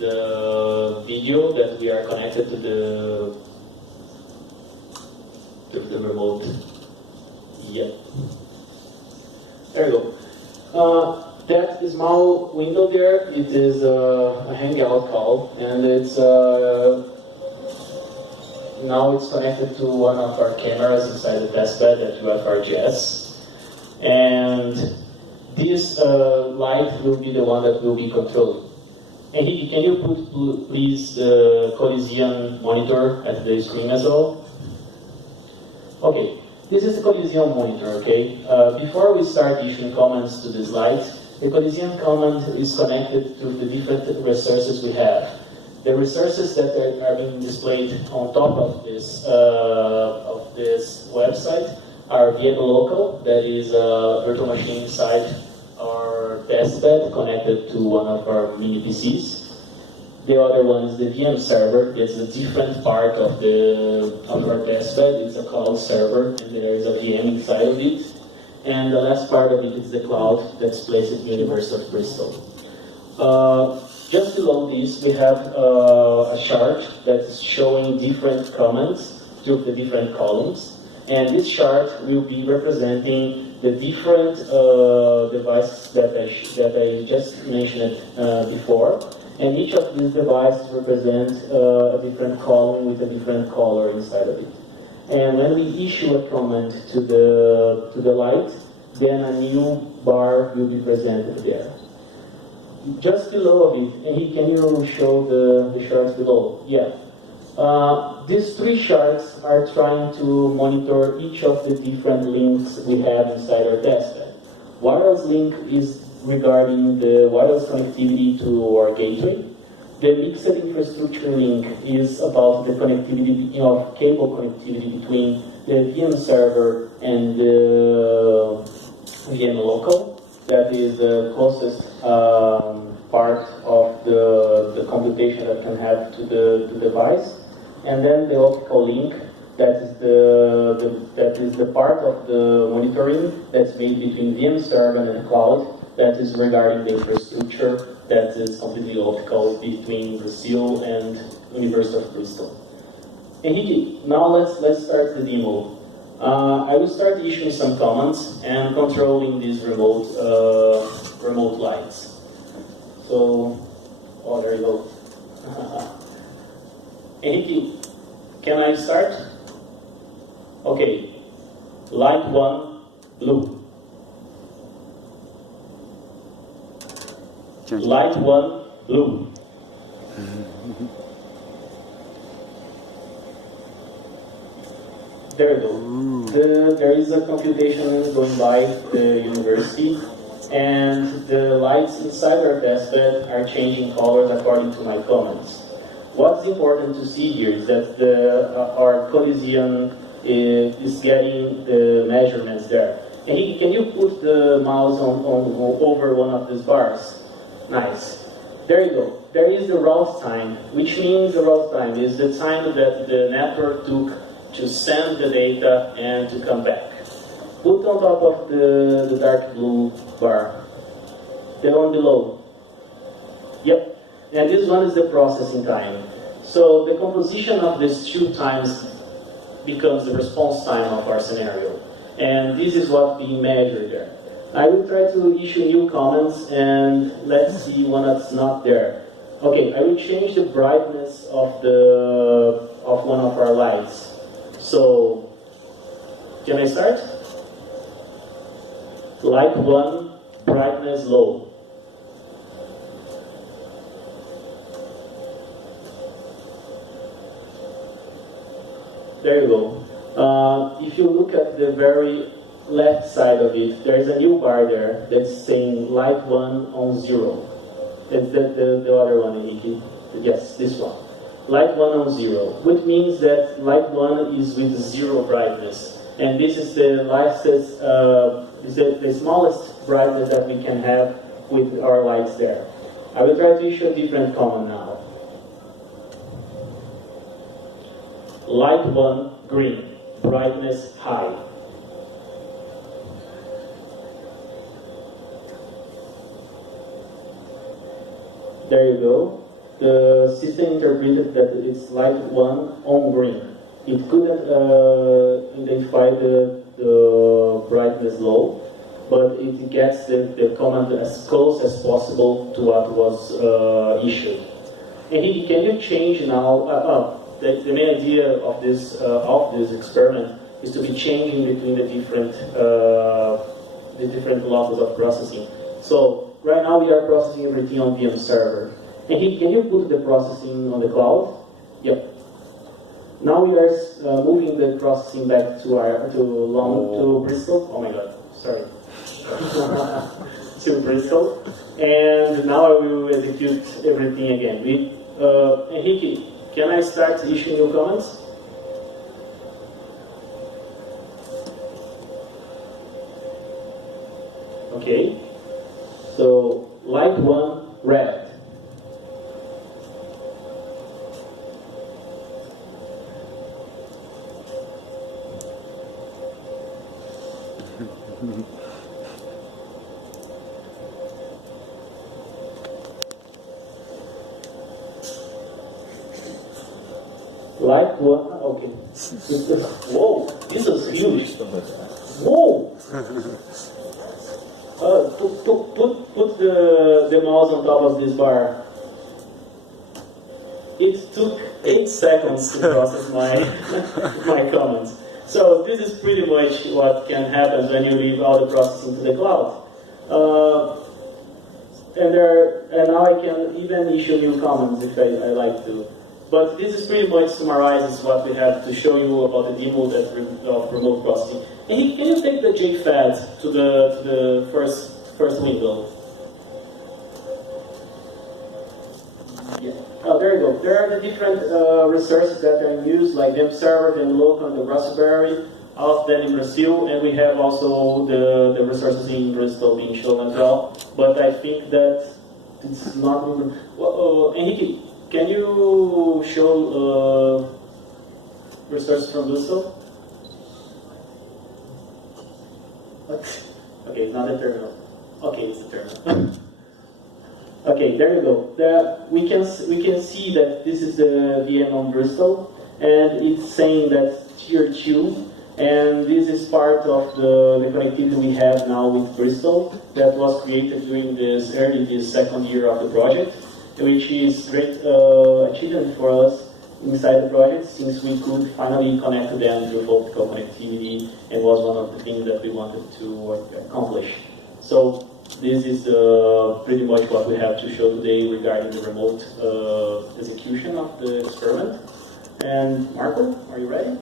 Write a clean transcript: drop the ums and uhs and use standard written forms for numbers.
the video that we are connected to the remote. Yeah. There you go. That small window there, it is a hangout call, and it's now it's connected to one of our cameras inside the testbed at UFRGS. And this light will be the one that will be controlled. Henrique, can you put please the Coliseum monitor at the screen as well? Okay, this is the Coliseum monitor, okay? Before we start issuing comments to this light, the Coliseum comment is connected to the different resources we have. The resources that are being displayed on top of this website are Vietnam Local, that is a virtual machine inside our testbed connected to one of our mini PCs. The other one is the VM server. It's a different part of our testbed. It's a cloud server, and there is a VM inside of it. And the last part of it is the cloud that's placed at the University of Bristol. Just below this, we have a chart that is showing different comments through the different columns. And this chart will be representing the different devices that I just mentioned before. And each of these devices represents a different column with a different color inside of it. And when we issue a comment to the light, then a new bar will be presented there. Just below it, and can you show the charts below? Yeah. These three charts are trying to monitor each of the different links we have inside our testbed. Wireless link is regarding the wireless connectivity to our gateway. The mixed infrastructure link is about the connectivity of cable connectivity between the VM server and the VM local. That is the closest part of the computation that can have to the device. And then the optical link, that is the part of the monitoring that's made between VM server and the cloud. That is regarding the infrastructure that is completely optical between Brazil and University of Bristol. Henrique, now let's start the demo. I will start issuing some commands and controlling these remote lights. So, oh, there you go. Henrique, can I start? Okay. Light 1, blue. Light 1, blue. There you go. There is a computation going by the university, and the lights inside our testbed are changing colors according to my comments. What's important to see here is that our Coliseum is getting the measurements there. And can you put the mouse over one of these bars? Nice. There you go. There is the route time, which means the route time is the time that the network took to send the data and to come back. Put on top of the dark blue bar. The one below. Yep. And this one is the processing time. So the composition of these two times becomes the response time of our scenario. And this is what's being measured there. I will try to issue new comments, and let's see one that's not there. Okay, I will change the brightness of one of our lights. So, can I start? Light 1, brightness low. There you go. If you look at the very left side of it, there is a new bar there that's saying light 1 on 0. It's the other one, Henrique. Yes, this one. Light 1 on 0, which means that light 1 is with 0 brightness. And this is the lightest, the smallest brightness that we can have with our lights there. I will try to issue a different command now. Light 1, green, brightness high. There you go. the system interpreted that it's light 1 on green. It couldn't identify the brightness low, but it gets the command as close as possible to what was issued. And can you change now? The main idea of this experiment is to be changing between the different levels of processing. So right now we are processing everything on VM server. And can you put the processing on the cloud? Yep. Now we are moving the processing back to Bristol. Oh my God, sorry. To Bristol. And now I will execute everything again. Henrique, can I start issuing new comments? Okay. So light 1, red. Light 1, okay. Whoa, this is huge. Whoa! Put the mouse on top of this bar. It took 8 seconds to process my comments. So this is pretty much what can happen when you leave all the processing to the cloud. And now I can even issue new comments if I like to. But this is pretty much summarizes what we have to show you about the demo of remote processing. And can you take the JFAT to the first window? Yeah. Oh, there you go. There are the different resources that are in use, like VM server, VM local, and the Raspberry, all of them in Brazil, and we have also the resources in Bristol being shown as well. But I think that it's not moving. Well, Henrique, can you show resources from Bristol? Okay, it's not a terminal. Okay, it's a terminal. Okay, there you go. We can see that this is the VM on Bristol, and it's saying that tier 2, and this is part of the connectivity we have now with Bristol that was created during this second year of the project, which is great achievement for us inside the project, since we could finally connect them through optical connectivity, and was one of the things that we wanted to accomplish. So this is pretty much what we have to show today regarding the remote execution of the experiment. And Marco, are you ready?